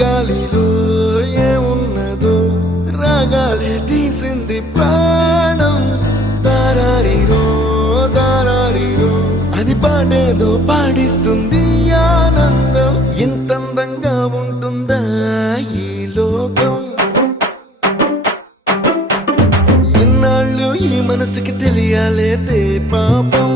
గాలిలో ఏమున్నదో రాగాలే తీసింది ప్రాణం. దారారిరో దారారిరో అని పాడేదో పాడిస్తుంది ఆనందం. ఇంత అందంగా ఉంటుందా ఈ లోకం? ఇన్నాళ్ళు ఈ మనసుకి తెలియాలేదే పాపం.